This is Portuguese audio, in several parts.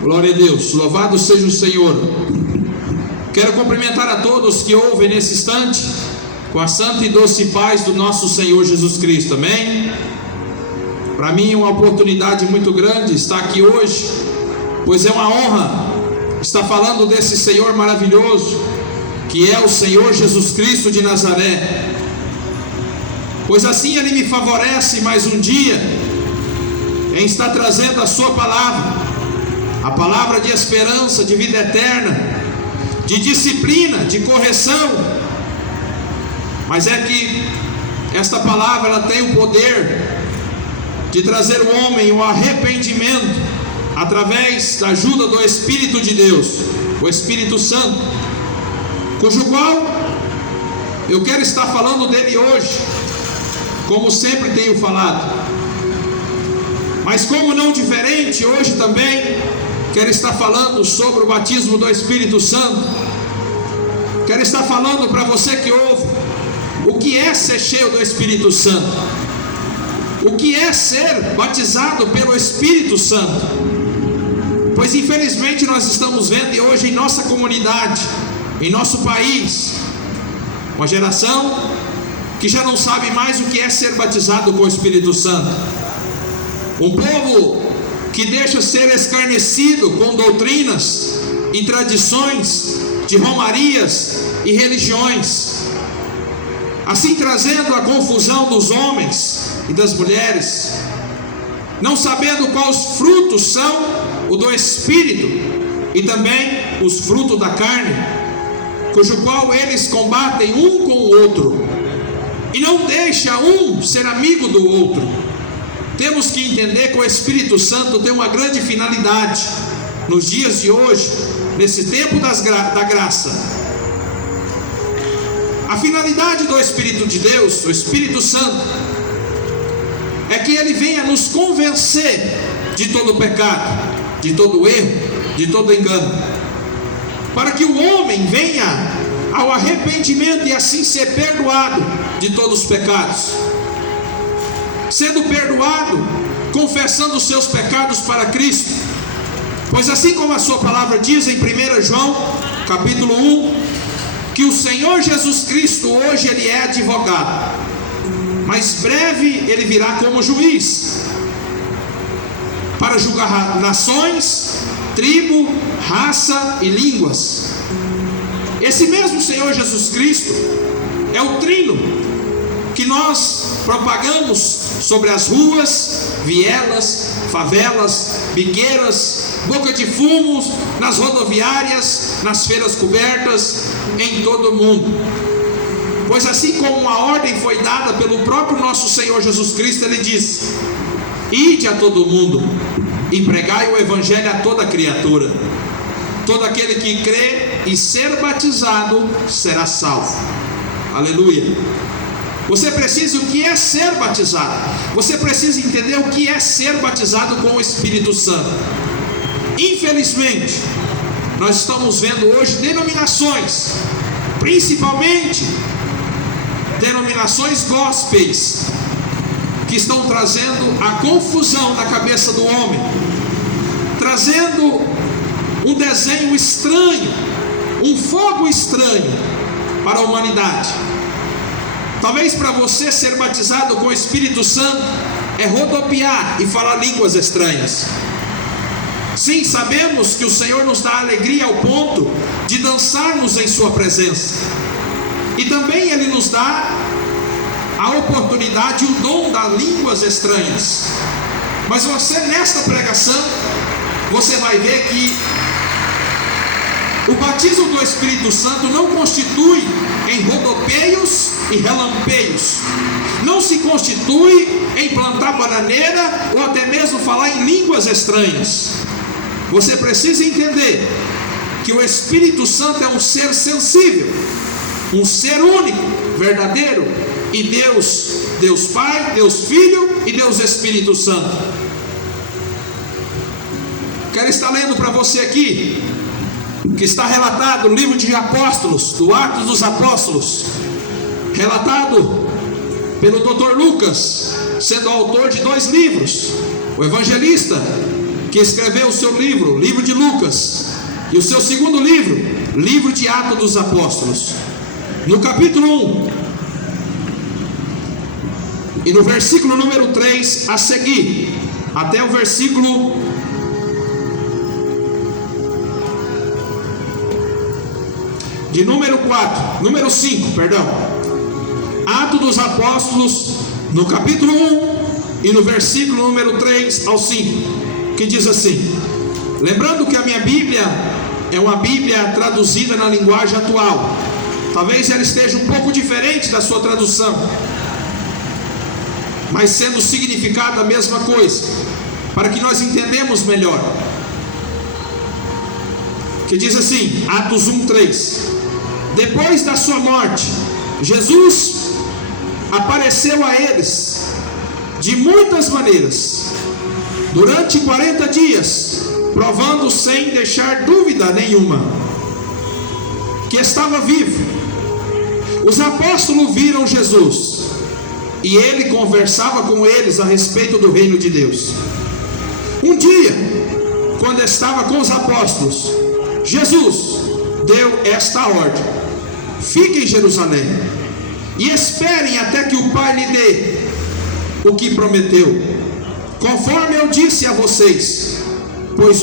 Glória a Deus, louvado seja o Senhor. Quero cumprimentar a todos que ouvem nesse instante, com a santa e doce paz do nosso Senhor Jesus Cristo, amém? Para mim é uma oportunidade muito grande estar aqui hoje, pois é uma honra estar falando desse Senhor maravilhoso, que é o Senhor Jesus Cristo de Nazaré, pois assim Ele me favorece mais um dia, em estar trazendo a sua palavra, a palavra de esperança, de vida eterna, de disciplina, de correção. Mas é que esta palavra ela tem o poder de trazer o homem ao arrependimento, através da ajuda do Espírito de Deus, o Espírito Santo, cujo qual eu quero estar falando dele hoje, como sempre tenho falado. Mas como não diferente, hoje também quero estar falando sobre o batismo do Espírito Santo. Quero estar falando para você que ouve o que é ser cheio do Espírito Santo, o que é ser batizado pelo Espírito Santo. Pois infelizmente nós estamos vendo hoje em nossa comunidade, em nosso país, uma geração que já não sabe mais o que é ser batizado com o Espírito Santo. Um povo que deixa ser escarnecido com doutrinas e tradições de romarias e religiões, assim trazendo a confusão dos homens e das mulheres, não sabendo quais frutos são o do Espírito e também os frutos da carne, cujo qual eles combatem um com o outro, e não deixa um ser amigo do outro. Temos que entender que o Espírito Santo tem uma grande finalidade nos dias de hoje, nesse tempo da graça. A finalidade do Espírito de Deus, o Espírito Santo, é que ele venha nos convencer de todo pecado, de todo erro, de todo engano, para que o homem venha ao arrependimento e assim ser perdoado de todos os pecados. Sendo perdoado, confessando os seus pecados para Cristo, pois assim como a sua palavra diz em 1 João capítulo 1, que o Senhor Jesus Cristo hoje ele é advogado, mas breve ele virá como juiz, para julgar nações, tribo, raça e línguas. Esse mesmo Senhor Jesus Cristo é o trino que nós propagamos sobre as ruas, vielas, favelas, biqueiras, boca de fumos, nas rodoviárias, nas feiras cobertas, em todo o mundo. Pois assim como uma ordem foi dada pelo próprio nosso Senhor Jesus Cristo, ele diz: ide a todo mundo e pregai o Evangelho a toda criatura. Todo aquele que crê e ser batizado será salvo. Aleluia. Você precisa o que é ser batizado. Você precisa entender o que é ser batizado com o Espírito Santo. Infelizmente, nós estamos vendo hoje denominações, principalmente denominações gospels, que estão trazendo a confusão na cabeça do homem, trazendo um desenho estranho, um fogo estranho para a humanidade. Talvez para você ser batizado com o Espírito Santo é rodopiar e falar línguas estranhas. Sim, sabemos que o Senhor nos dá alegria ao ponto de dançarmos em sua presença, e também Ele nos dá a oportunidade e o dom das línguas estranhas. Mas você, nesta pregação, você vai ver que o batismo do Espírito Santo não constitui em rodopeios e relampeios, não se constitui em plantar bananeira ou até mesmo falar em línguas estranhas. Você precisa entender que o Espírito Santo é um ser sensível, um ser único, verdadeiro, e Deus Pai, Deus Filho e Deus Espírito Santo. Quero estar lendo para você aqui, que está relatado no livro de Apóstolos, do Atos dos Apóstolos, relatado pelo Dr. Lucas, sendo autor de 2 livros, o evangelista, que escreveu o seu livro, livro de Lucas, e o seu segundo livro, livro de Atos dos Apóstolos. No capítulo 1 e no versículo número 3 a seguir, até o versículo de número 5, perdão. Atos dos Apóstolos, no capítulo 1 e no versículo número 3 ao 5, que diz assim: lembrando que a minha Bíblia é uma Bíblia traduzida na linguagem atual, talvez ela esteja um pouco diferente da sua tradução, mas sendo o significado a mesma coisa, para que nós entendamos melhor. Que diz assim, Atos 1:3: depois da sua morte, Jesus apareceu a eles de muitas maneiras, durante 40 dias, provando sem deixar dúvida nenhuma que estava vivo. Os apóstolos viram Jesus, e ele conversava com eles a respeito do reino de Deus. Um dia, quando estava com os apóstolos, Jesus deu esta ordem: fiquem em Jerusalém e esperem até que o Pai lhe dê o que prometeu, conforme eu disse a vocês. Pois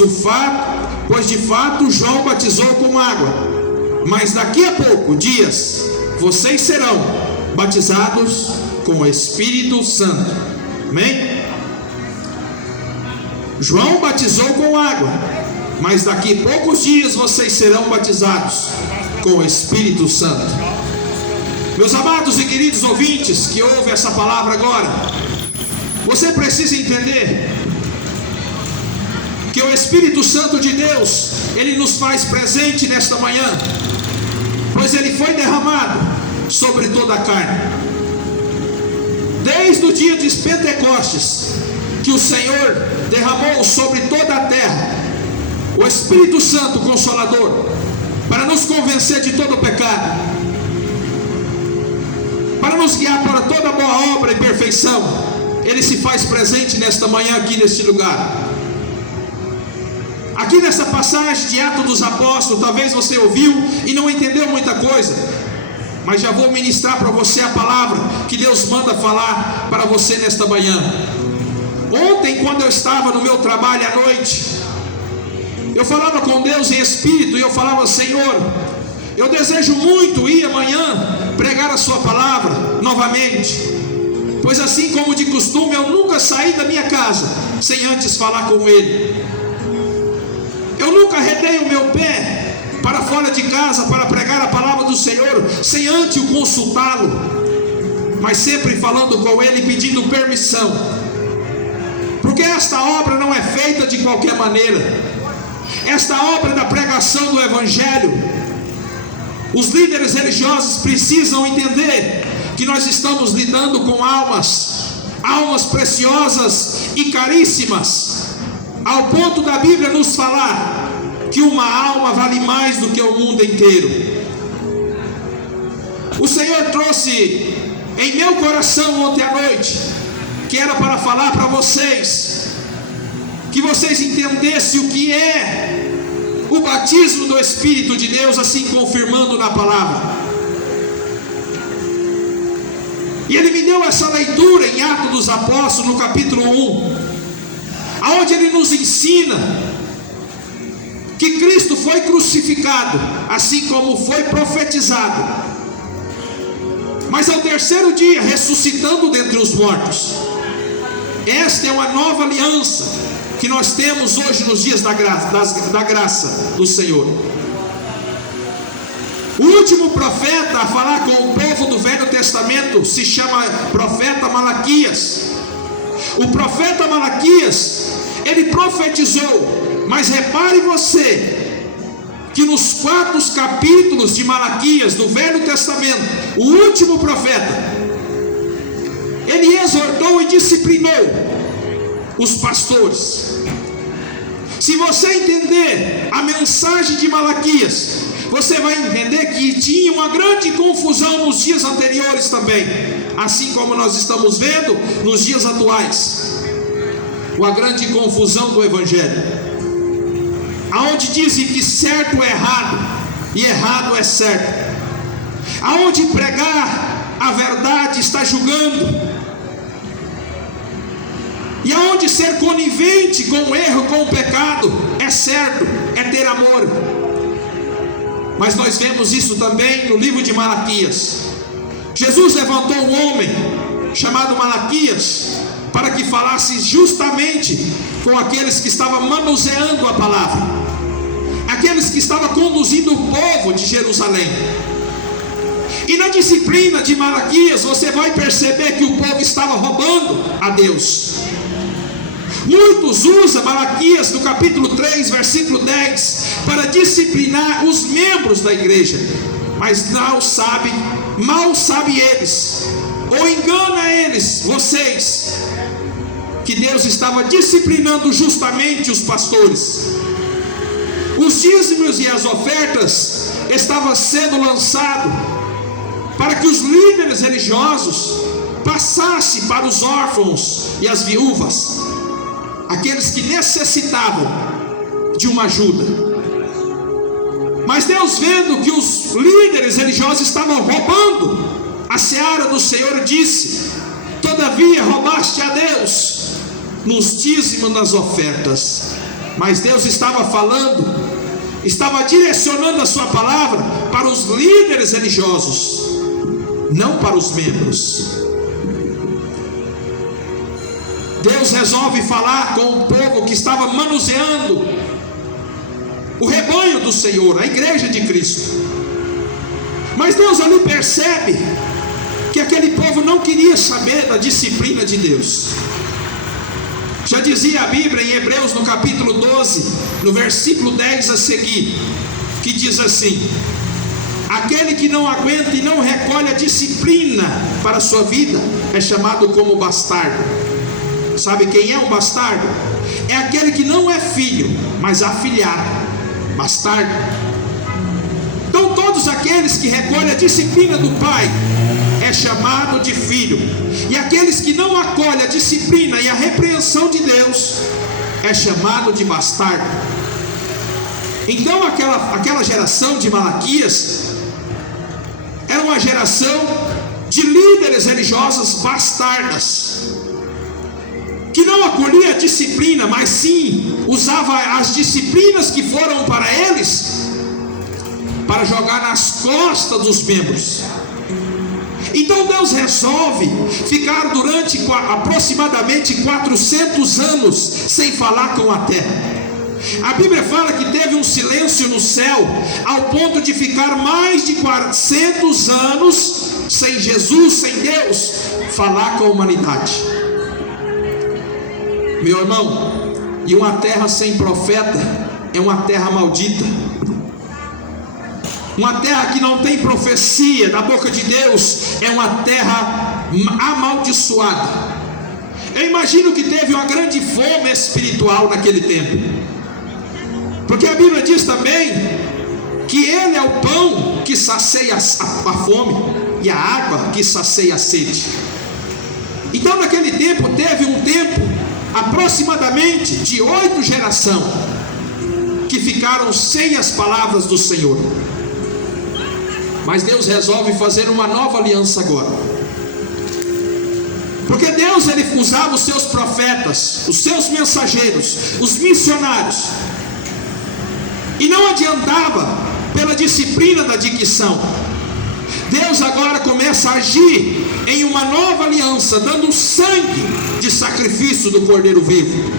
de fato João batizou com água, mas daqui a pouco dias vocês serão batizados com o Espírito Santo. Amém? João batizou com água, mas daqui a poucos dias vocês serão batizados com o Espírito Santo. Meus amados e queridos ouvintes que ouvem essa palavra agora, você precisa entender que o Espírito Santo de Deus, ele nos faz presente nesta manhã, pois ele foi derramado sobre toda a carne. Desde o dia de Pentecostes, que o Senhor derramou sobre toda a terra o Espírito Santo Consolador, para nos convencer de todo o pecado, para nos guiar para toda boa obra e perfeição. Ele se faz presente nesta manhã aqui neste lugar. Aqui nessa passagem de Atos dos Apóstolos, talvez você ouviu e não entendeu muita coisa, mas já vou ministrar para você a palavra que Deus manda falar para você nesta manhã. Ontem, quando eu estava no meu trabalho à noite, eu falava com Deus em espírito, e eu falava: Senhor, eu desejo muito ir amanhã pregar a sua palavra novamente, pois assim como de costume, eu nunca saí da minha casa sem antes falar com Ele. Eu nunca arredei o meu pé para fora de casa para pregar a palavra do Senhor sem antes o consultá-lo, mas sempre falando com Ele, pedindo permissão, porque esta obra não é feita de qualquer maneira. Esta obra da pregação do Evangelho, os líderes religiosos precisam entender que nós estamos lidando com almas preciosas e caríssimas, ao ponto da Bíblia nos falar que uma alma vale mais do que o mundo inteiro. O Senhor trouxe em meu coração ontem à noite, que era para falar para vocês, que vocês entendessem o que é o batismo do Espírito de Deus, assim confirmando na palavra. E Ele me deu essa leitura em Atos dos Apóstolos, no capítulo 1, aonde Ele nos ensina que Cristo foi crucificado, assim como foi profetizado, mas ao terceiro dia ressuscitando dentre os mortos. Esta é uma nova aliança que nós temos hoje nos dias da graça do Senhor. O último profeta a falar com o povo do Velho Testamento se chama profeta Malaquias. O profeta Malaquias, ele profetizou, mas repare você que nos 4 capítulos de Malaquias do Velho Testamento, o último profeta, ele exortou e disciplinou os pastores. Se você entender a mensagem de Malaquias, você vai entender que tinha uma grande confusão nos dias anteriores também, assim como nós estamos vendo nos dias atuais. com a grande confusão do Evangelho, aonde dizem que certo é errado e errado é certo, aonde pregar a verdade está julgando, e aonde ser conivente com o erro, com o pecado é certo, é ter amor. Mas nós vemos isso também no livro de Malaquias. Jesus levantou um homem chamado Malaquias para que falasse justamente com aqueles que estavam manuseando a palavra, aqueles que estavam conduzindo o povo de Jerusalém. E na disciplina de Malaquias você vai perceber que o povo estava roubando a Deus. Muitos usam Malaquias no capítulo 3, versículo 10, para disciplinar os membros da igreja, mas mal sabe eles, ou engana eles, vocês, que Deus estava disciplinando justamente os pastores. Os dízimos e as ofertas estavam sendo lançados para que os líderes religiosos passassem para os órfãos e as viúvas, aqueles que necessitavam de uma ajuda. Mas Deus, vendo que os líderes religiosos estavam roubando a seara do Senhor, disse: todavia roubaste a Deus nos dízimos, nas ofertas. Mas Deus estava falando, estava direcionando a sua palavra para os líderes religiosos, não para os membros. Deus resolve falar com o povo que estava manuseando o rebanho do Senhor, a igreja de Cristo. Mas Deus ali percebe que aquele povo não queria saber da disciplina de Deus. Já dizia a Bíblia em Hebreus no capítulo 12, no versículo 10 a seguir, que diz assim: aquele que não aguenta e não recolhe a disciplina para a sua vida é chamado como bastardo. Sabe quem é um bastardo? É aquele que não é filho, mas afilhado. Bastardo. Então todos aqueles que recolhem a disciplina do pai é chamado de filho, e aqueles que não acolhem a disciplina e a repreensão de Deus é chamado de bastardo. Então aquela geração de Malaquias era uma geração de líderes religiosos bastardas, que não acolhia a disciplina, mas sim usava as disciplinas que foram para eles para jogar nas costas dos membros. Então Deus resolve ficar durante aproximadamente 400 anos sem falar com a terra. A Bíblia fala que teve um silêncio no céu, ao ponto de ficar mais de 400 anos sem Jesus, sem Deus falar com a humanidade. Meu irmão, e uma terra sem profeta é uma terra maldita. Uma terra que não tem profecia da boca de Deus é uma terra amaldiçoada. Eu imagino que teve uma grande fome espiritual naquele tempo, porque a Bíblia diz também que Ele é o pão que sacia a fome e a água que sacia a sede. Então naquele tempo teve um tempo aproximadamente de 8 gerações que ficaram sem as palavras do Senhor. Mas Deus resolve fazer uma nova aliança agora, porque Deus, Ele usava os seus profetas, os seus mensageiros, os missionários, e não adiantava pela disciplina da dicção. Deus agora começa a agir em uma nova aliança, dando sangue de sacrifício do Cordeiro vivo.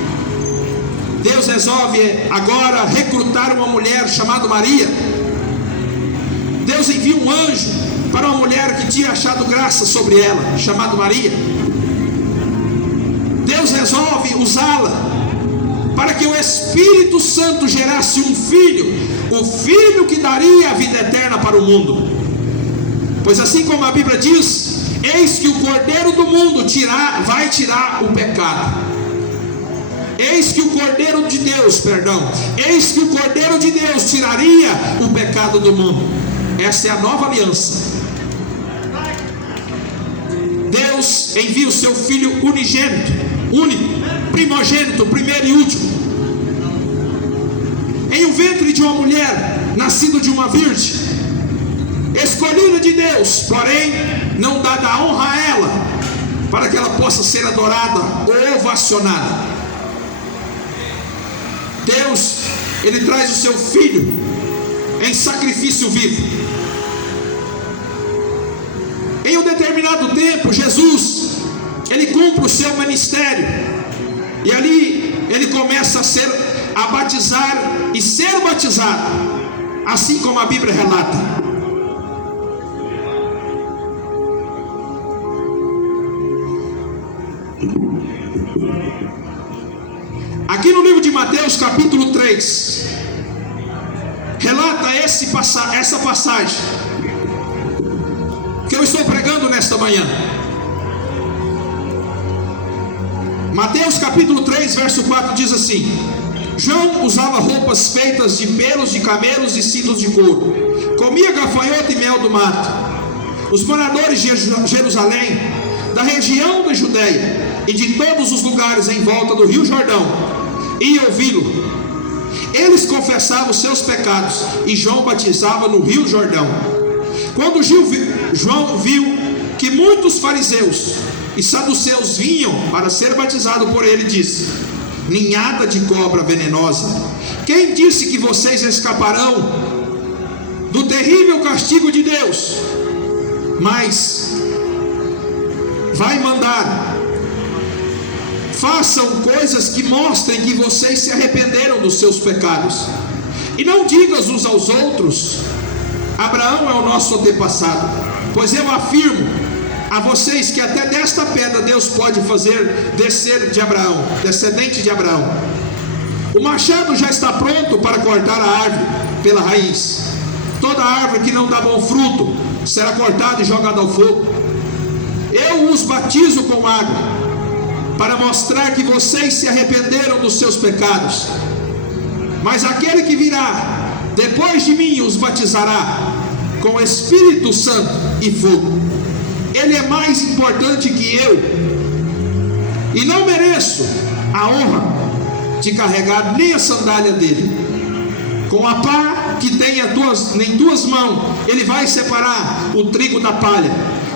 Deus resolve agora recrutar uma mulher chamada Maria. Deus envia um anjo para uma mulher que tinha achado graça sobre ela, chamada Maria. Deus resolve usá-la para que o Espírito Santo gerasse um filho, o filho que daria a vida eterna para o mundo. Pois assim como a Bíblia diz, eis que o Cordeiro do mundo vai tirar o pecado. Eis que o Cordeiro de Deus, eis que o Cordeiro de Deus tiraria o pecado do mundo. Essa é a nova aliança. Deus envia o seu Filho unigênito, único, primogênito, primeiro e último, em um ventre de uma mulher, nascido de uma virgem, escolhida de Deus, porém não dada a honra a ela, para que ela possa ser adorada ou ovacionada. Deus, Ele traz o seu Filho em sacrifício vivo. Em um determinado tempo, Jesus, Ele cumpre o seu ministério, e ali Ele começa a batizar e ser batizado, assim como a Bíblia relata. Aqui no livro de Mateus, capítulo 3, relata essa passagem que eu estou pregando nesta manhã. Mateus capítulo 3, verso 4 diz assim: João usava roupas feitas de pelos de camelos e cintos de couro, comia gafanhoto e mel do mato. Os moradores de Jerusalém, da região da Judéia e de todos os lugares em volta do rio Jordão, iam ouvi-lo. Eles confessavam os seus pecados, e João batizava no rio Jordão. Quando João viu que muitos fariseus e saduceus vinham para ser batizado por ele, disse: ninhada de cobra venenosa, quem disse que vocês escaparão do terrível castigo de Deus? Mas vai mandar: façam coisas que mostrem que vocês se arrependeram dos seus pecados, e não digas uns aos outros: Abraão é o nosso antepassado, pois eu afirmo a vocês que até desta pedra Deus pode fazer descer de Abraão, descendente de Abraão. O machado já está pronto para cortar a árvore pela raiz. Toda árvore que não dá bom fruto será cortada e jogada ao fogo. Eu os batizo com água para mostrar que vocês se arrependeram dos seus pecados, mas aquele que virá depois de mim os batizará com Espírito Santo e fogo. Ele é mais importante que eu, e não mereço a honra de carregar nem a sandália dele. Com a pá que tem em duas mãos, ele vai separar o trigo da palha.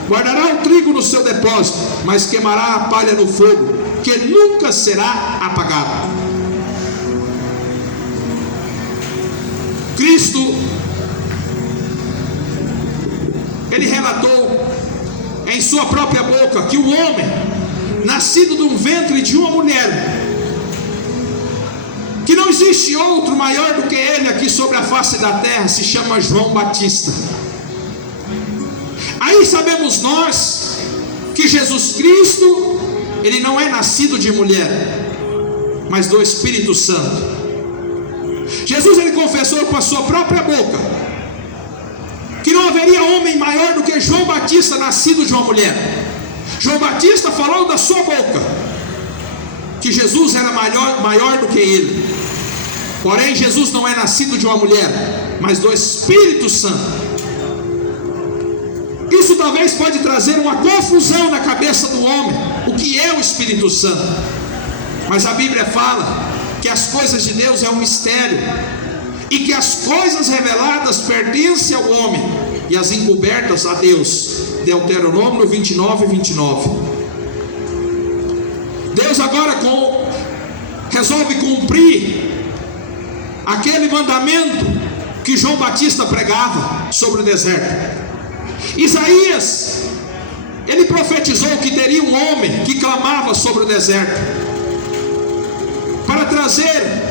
Guardará o trigo no seu depósito, mas queimará a palha no fogo, que nunca será apagado. Cristo, Ele relatou em sua própria boca que o homem, nascido de um ventre de uma mulher, que não existe outro maior do que ele aqui sobre a face da terra, se chama João Batista. Aí sabemos nós que Jesus Cristo, ele não é nascido de mulher, mas do Espírito Santo. Jesus, ele confessou com a sua própria boca que não haveria homem maior do que João Batista, nascido de uma mulher. João Batista falou da sua boca que Jesus era maior do que ele. Porém, Jesus não é nascido de uma mulher, mas do Espírito Santo. Isso talvez pode trazer uma confusão na cabeça do homem, o que é o Espírito Santo. Mas a Bíblia fala que as coisas de Deus é um mistério, e que as coisas reveladas pertencem ao homem, e as encobertas a Deus. Deuteronômio 29, 29. Deus agora resolve cumprir aquele mandamento que João Batista pregava sobre o deserto. Isaías, ele profetizou que teria um homem que clamava sobre o deserto, para trazer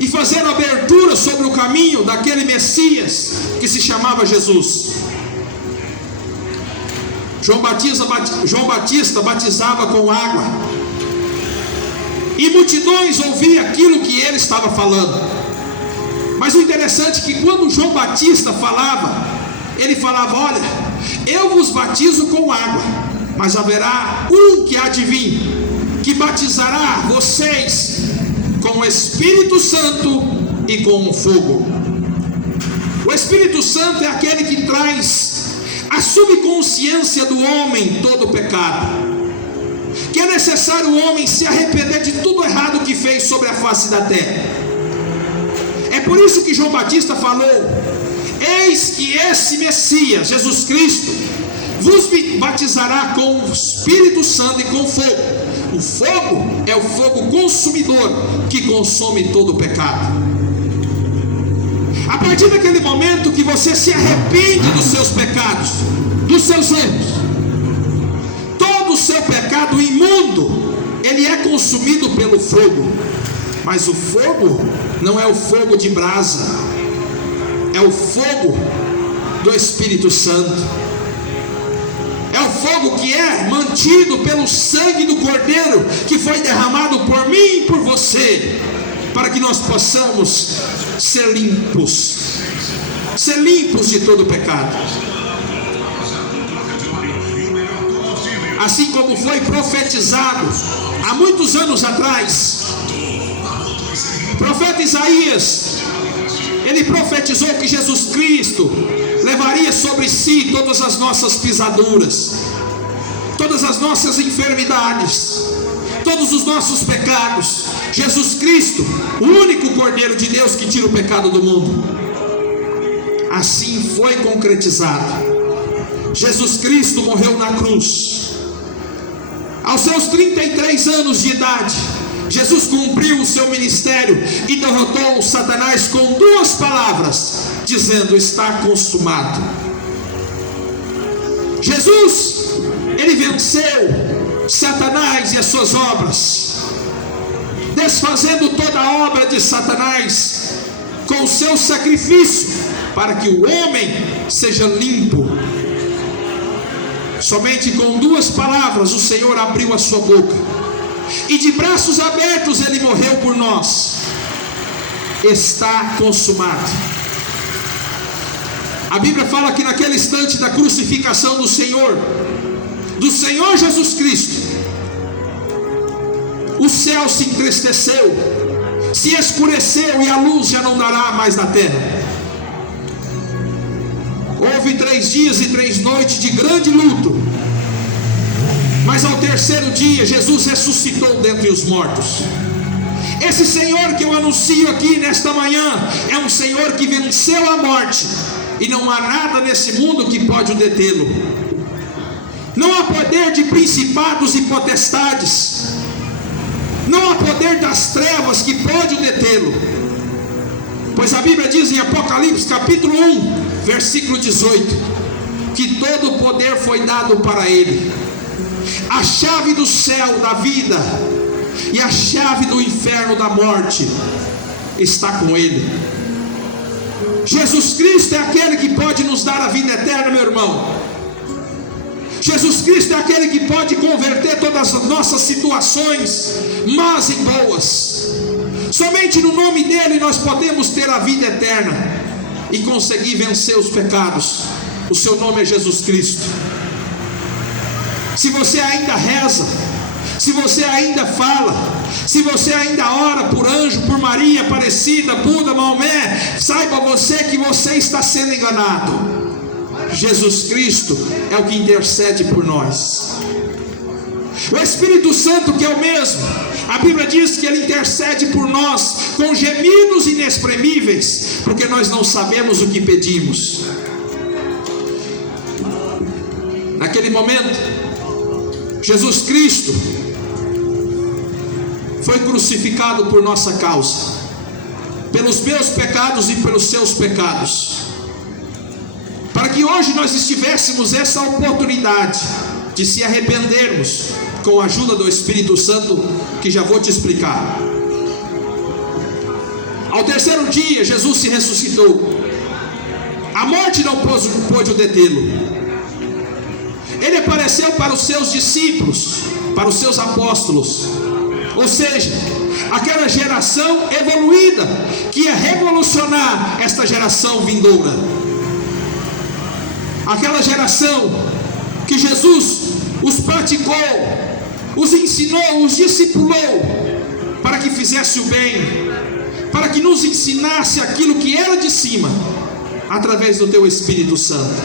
e fazer a abertura sobre o caminho daquele Messias que se chamava Jesus. João Batista batizava com água, e multidões ouviam aquilo que ele estava falando. Mas o interessante é que quando João Batista falava, ele falava: olha, eu vos batizo com água, mas haverá um que há de vir, que batizará vocês com o Espírito Santo e com o fogo. O Espírito Santo é aquele que traz a subconsciência do homem todo o pecado, que é necessário o homem se arrepender de tudo errado que fez sobre a face da terra. É por isso que João Batista falou: eis que esse Messias, Jesus Cristo, vos batizará com o Espírito Santo e com fogo. O fogo é o fogo consumidor que consome todo o pecado. A partir daquele momento que você se arrepende dos seus pecados, dos seus erros, todo o seu pecado imundo, ele é consumido pelo fogo. Mas o fogo não é o fogo de brasa, é o fogo do Espírito Santo. É o fogo que é mantido pelo sangue do Cordeiro, que foi derramado por mim e por você, para que nós possamos ser limpos de todo o pecado. Assim como foi profetizado há muitos anos atrás, o profeta Isaías, ele profetizou que Jesus Cristo levaria sobre si todas as nossas pisaduras, todas as nossas enfermidades, todos os nossos pecados. Jesus Cristo, o único Cordeiro de Deus que tira o pecado do mundo. Assim foi concretizado. Jesus Cristo morreu na cruz. Aos seus 33 anos de idade, Jesus cumpriu o seu ministério e derrotou o Satanás com duas palavras, dizendo: está consumado. Jesus, ele venceu Satanás e as suas obras, desfazendo toda a obra de Satanás com o seu sacrifício, para que o homem seja limpo. Somente com duas palavras o Senhor abriu a sua boca, e de braços abertos ele morreu por nós. Está consumado. A Bíblia fala que naquele instante da crucificação do Senhor Jesus Cristo, o céu se entristeceu, se escureceu, e a luz já não dará mais na terra. Houve 3 dias e 3 noites de grande luto, mas ao terceiro dia Jesus ressuscitou dentre os mortos. Esse Senhor que eu anuncio aqui nesta manhã é um Senhor que venceu a morte, e não há nada nesse mundo que pode o detê-lo. Não há poder de principados e potestades, não há poder das trevas que pode o detê-lo, pois a Bíblia diz em Apocalipse capítulo 1 versículo 18, que todo o poder foi dado para ele. A chave do céu da vida e a chave do inferno da morte está com ele. Jesus Cristo é aquele que pode nos dar a vida eterna, meu irmão. Jesus Cristo é aquele que pode converter todas as nossas situações más em boas. Somente no nome dele nós podemos ter a vida eterna e conseguir vencer os pecados. O seu nome é Jesus Cristo. Se você ainda reza, se você ainda fala, se você ainda ora por anjo, por Maria, Aparecida, Buda, Maomé, saiba você que você está sendo enganado. Jesus Cristo é o que intercede por nós. O Espírito Santo, que é o mesmo, a Bíblia diz que ele intercede por nós com gemidos inexprimíveis, porque nós não sabemos o que pedimos. Naquele momento, Jesus Cristo foi crucificado por nossa causa, pelos meus pecados e pelos seus pecados, para que hoje nós tivéssemos essa oportunidade de se arrependermos com a ajuda do Espírito Santo, que já vou te explicar. Ao terceiro dia Jesus se ressuscitou. A morte não pôde detê-lo. Ele apareceu para os seus discípulos, para os seus apóstolos, ou seja, aquela geração evoluída que ia revolucionar esta geração vindoura, aquela geração que Jesus os praticou, os ensinou, os discipulou, para que fizesse o bem, para que nos ensinasse aquilo que era de cima, através do teu Espírito Santo.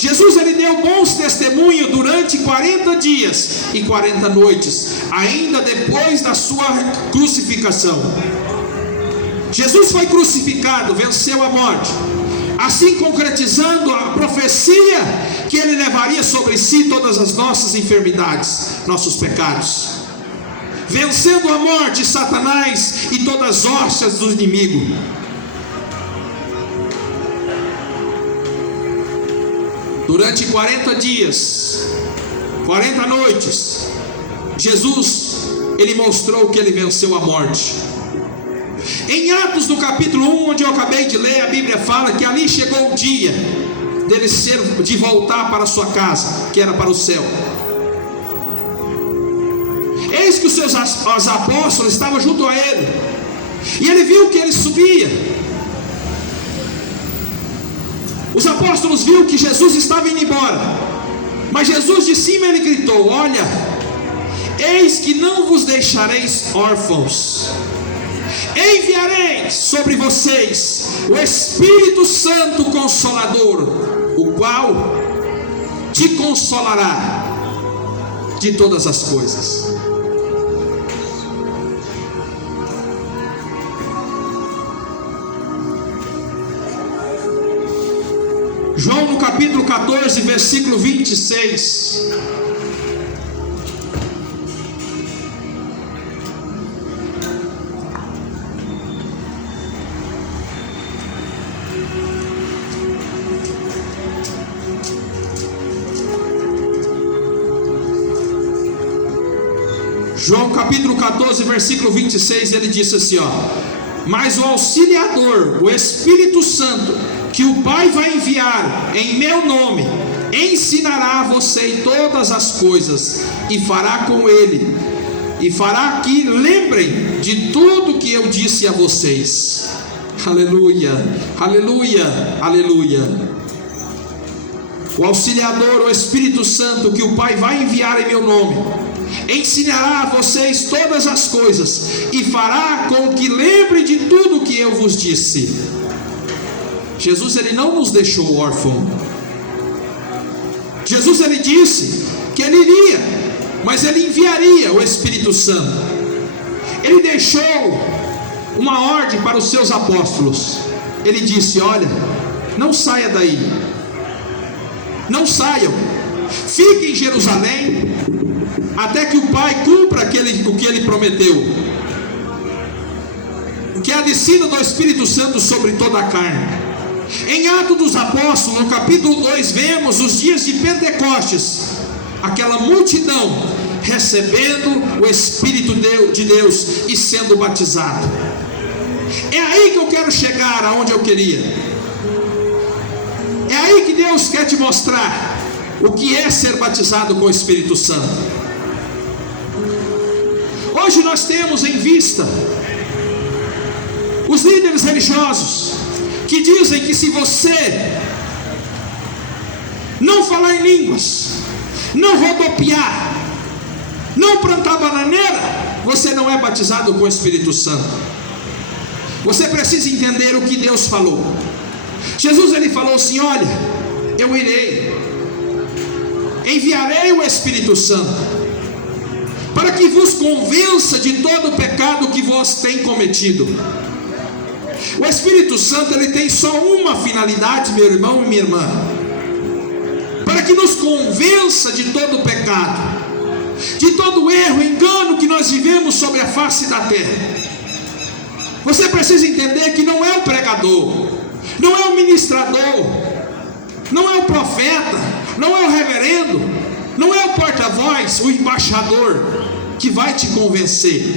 Jesus ele deu bons testemunhos durante 40 dias e 40 noites, ainda depois da sua crucificação. Jesus foi crucificado, venceu a morte, assim concretizando a profecia que ele levaria sobre si todas as nossas enfermidades, nossos pecados, vencendo a morte, Satanás e todas as hostes do inimigo. Durante 40 dias, 40 noites, Jesus, ele mostrou que ele venceu a morte. Em Atos, no capítulo 1, onde eu acabei de ler, a Bíblia fala que ali chegou o dia dele de voltar para a sua casa, que era para o céu. Eis que os apóstolos estavam junto a ele, e ele viu que ele subia. Os apóstolos viram que Jesus estava indo embora, mas Jesus de cima ele gritou: olha, eis que não vos deixareis órfãos, enviarei sobre vocês o Espírito Santo Consolador, o qual te consolará de todas as coisas. João no capítulo 14, versículo 26. João capítulo 14, versículo 26, ele disse assim, ó: mas o Auxiliador, o Espírito Santo, que o Pai vai enviar em meu nome, ensinará a você todas as coisas, e fará com ele, e fará que lembrem de tudo que eu disse a vocês. Aleluia, aleluia, aleluia. O Auxiliador, o Espírito Santo, que o Pai vai enviar em meu nome, ensinará a vocês todas as coisas, e fará com que lembrem de tudo que eu vos disse. Jesus ele não nos deixou órfãos. Jesus ele disse que ele iria, mas ele enviaria o Espírito Santo. Ele deixou uma ordem para os seus apóstolos. Ele disse: olha, não saia daí, não saiam, fiquem em Jerusalém, até que o Pai cumpra o que ele prometeu, que é a descida do Espírito Santo sobre toda a carne. Em Atos dos Apóstolos, no capítulo 2, vemos os dias de Pentecostes, aquela multidão recebendo o Espírito de Deus e sendo batizado. É aí que eu quero chegar, aonde eu queria. É aí que Deus quer te mostrar o que é ser batizado com o Espírito Santo. Hoje nós temos em vista os líderes religiosos que dizem que se você não falar em línguas, não rodopiar, não plantar bananeira, você não é batizado com o Espírito Santo. Você precisa entender o que Deus falou. Jesus ele falou assim: olha, eu irei, enviarei o Espírito Santo, para que vos convença de todo o pecado que vós tem cometido. O Espírito Santo ele tem só uma finalidade, meu irmão e minha irmã: para que nos convença de todo o pecado, de todo o erro, engano que nós vivemos sobre a face da terra. Você precisa entender que não é o pregador, não é o ministrador, não é o profeta, não é o reverendo, não é o porta-voz, o embaixador que vai te convencer.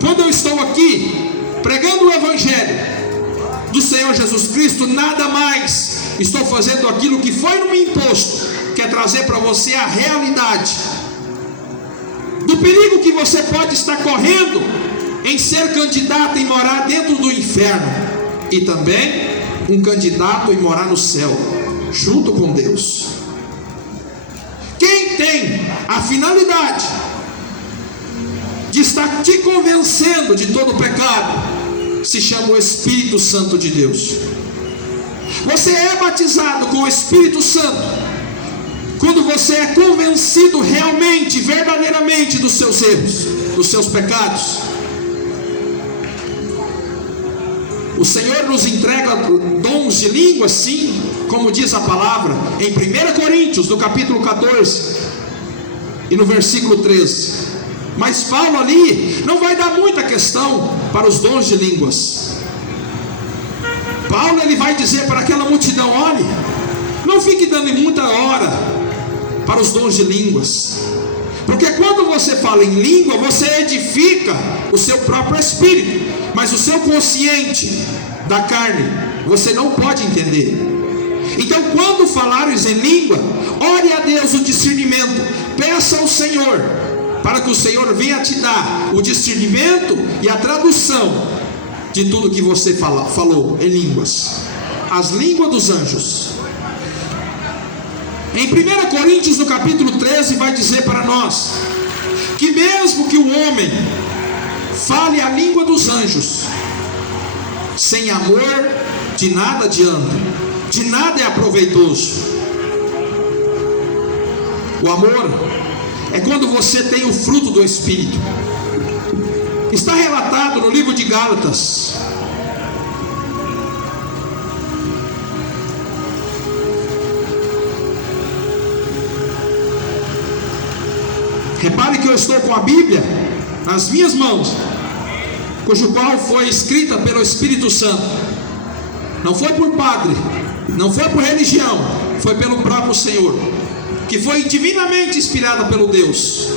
Quando eu estou aqui pregando o Evangelho do Senhor Jesus Cristo, nada mais estou fazendo aquilo que foi no imposto, que é trazer para você a realidade do perigo que você pode estar correndo em ser candidato em morar dentro do inferno, e também um candidato em morar no céu junto com Deus. Quem tem a finalidade de estar te convencendo de todo o pecado se chama o Espírito Santo de Deus. Você é batizado com o Espírito Santo quando você é convencido realmente, verdadeiramente dos seus erros, dos seus pecados. O Senhor nos entrega dons de língua, sim, como diz a palavra em 1 Coríntios, no capítulo 14 e no versículo 13. Mas Paulo ali não vai dar muita questão para os dons de línguas. Paulo ele vai dizer para aquela multidão: olhe, não fique dando muita hora para os dons de línguas, porque quando você fala em língua, você edifica o seu próprio espírito, mas o seu consciente da carne, você não pode entender. Então quando falares em língua, ore a Deus o discernimento, peça ao Senhor, para que o Senhor venha te dar o discernimento e a tradução de tudo que você falou em línguas, as línguas dos anjos. Em 1 Coríntios, no capítulo 13, vai dizer para nós que mesmo que o homem fale a língua dos anjos, sem amor, de nada adianta, de nada é aproveitoso. O amor é quando você tem o fruto do Espírito. Está relatado no livro de Gálatas. Repare que eu estou com a Bíblia nas minhas mãos, cujo qual foi escrita pelo Espírito Santo. Não foi por padre, não foi por religião, foi pelo próprio Senhor, que foi divinamente inspirada pelo Deus.